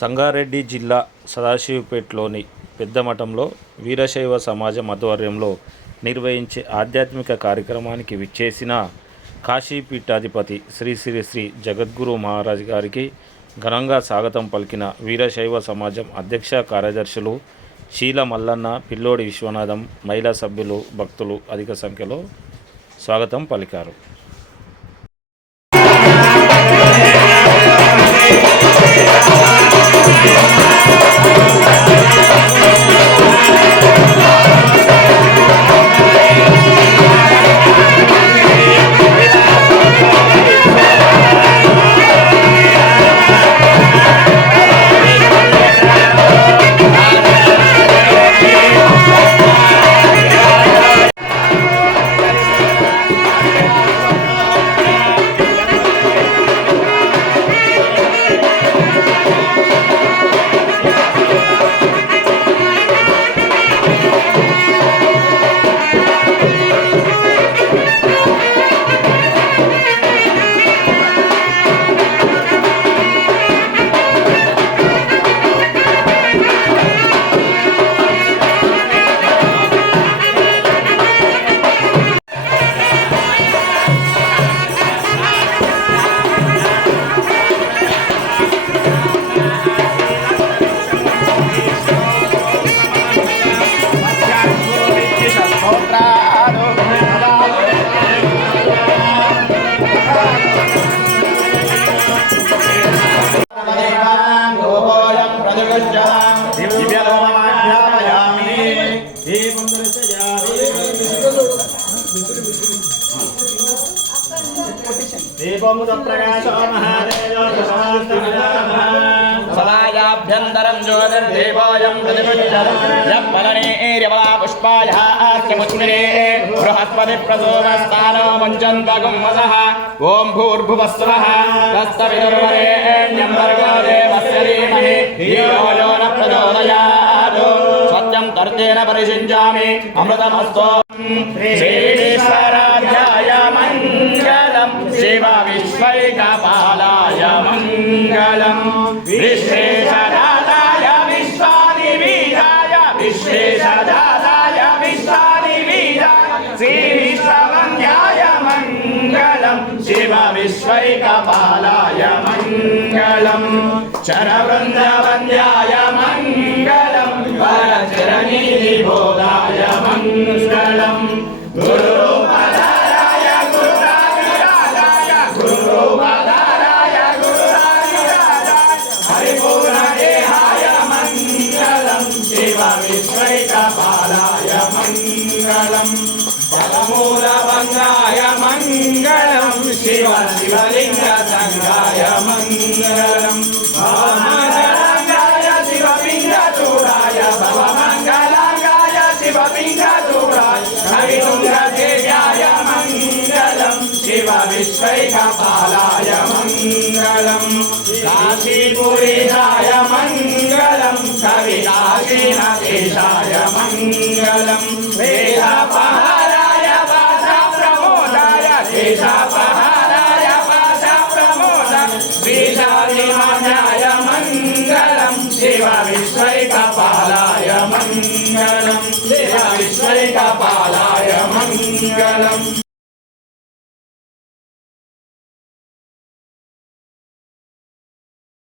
సంగారెడ్డి జిల్లా సదాశివపేటలోని పెద్దమఠంలో వీరశైవ సమాజం ఆధ్వర్యంలో నిర్వహించే ఆధ్యాత్మిక కార్యక్రమానికి విచ్చేసిన కాశీపీఠాధిపతి శ్రీ శ్రీ శ్రీ జగద్గురు మహారాజ్ గారికి ఘనంగా స్వాగతం పలికిన వీరశైవ సమాజం అధ్యక్ష కార్యదర్శులు శీల మల్లన్న, పిల్లోడి విశ్వనాథం, మహిళా సభ్యులు, భక్తులు అధిక సంఖ్యలో స్వాగతం పలికారు. सदायाभ्यन्तरं ज्योतिर्देवायं प्रतिपुष्यं यत्फलनेर्यवला पुष्पायास्यमुच्चिरे बृहस्पतिप्रसोमस्थानो मुञ्चन्वगुं वसः ॐ भूर्भुवस्सुवः तत्सवितुर्वरेण्यं भर्गो देवस्य धीमहि धियो यो न प्रचोदयात् सत्यं तर्तेन परिषिञ्चामि अमृतमस्तु श्रीश्वराध्याय मङ्गलं शिव विश्वैकपालाय मङ्गलं विश्वेशदाताय विश्वादिवीराय विश्वेशदाताय विश्वादिवीराय श्रीविश्ववन्द्याय मङ्गलं शिव विश्वैकपालाय मङ्गलं चरवृन्दवन्द्याय मङ्गलं वरचरणीनिबोधाय मङ्गलं गुरुपदाराय गुरुराधिराजाय गुरुपदाराय गुरुराधिराजाय हरिपूर्णदेहाय मङ्गलं शिव विश्वैकपालाय मङ्गलं जलमूलभङ्गाय मङ्गलं शिव शिवलिङ्गसङ्गाय मङ्गलं भवमङ्गलाङ्गाय शिवपिण्डचूडाय भवमङ्गलाङ्गाय शिवपिण्डचूडाय कवितुङ्गदेव्याय मङ्गलं शिव विश्वैकपालाय मङ्गलं काशीपुरीशाय मङ्गलं कविकाशीनकेशाय मङ्गलं वेदपहाराय वासप्रमोदाय देशपहाराय वासप्रमोदाय श्रीशालिमान्याय मङ्गलं शिव विश्वैकपालाय मङ्गलं शिव विश्वैकपालाय मङ्गलम्।